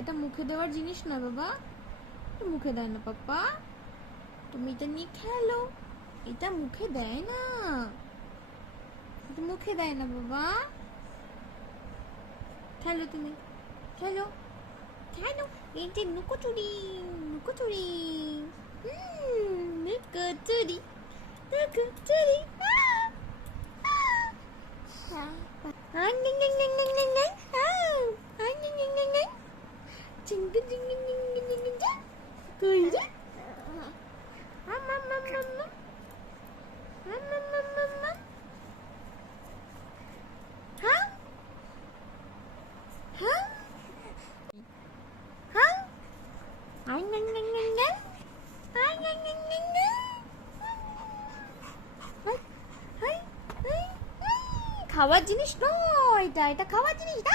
এটা মুখে দেওয়ার জিনিস না বাবা, এটা মুখে দেয় না পাপ্পা, তুমি এটা নিয়ে খেলো, এটা মুখে দেয় না, এটা মুখে দেয় না বাবা, খেলো তুমি, খেলো খেলো, এটা লুকোচুরি, লুকোচুরি, লুকোচুরি, লুকোচুরি, খাওয়ার জিনিস নয়, এটা এটা খাওয়ার জিনিস না।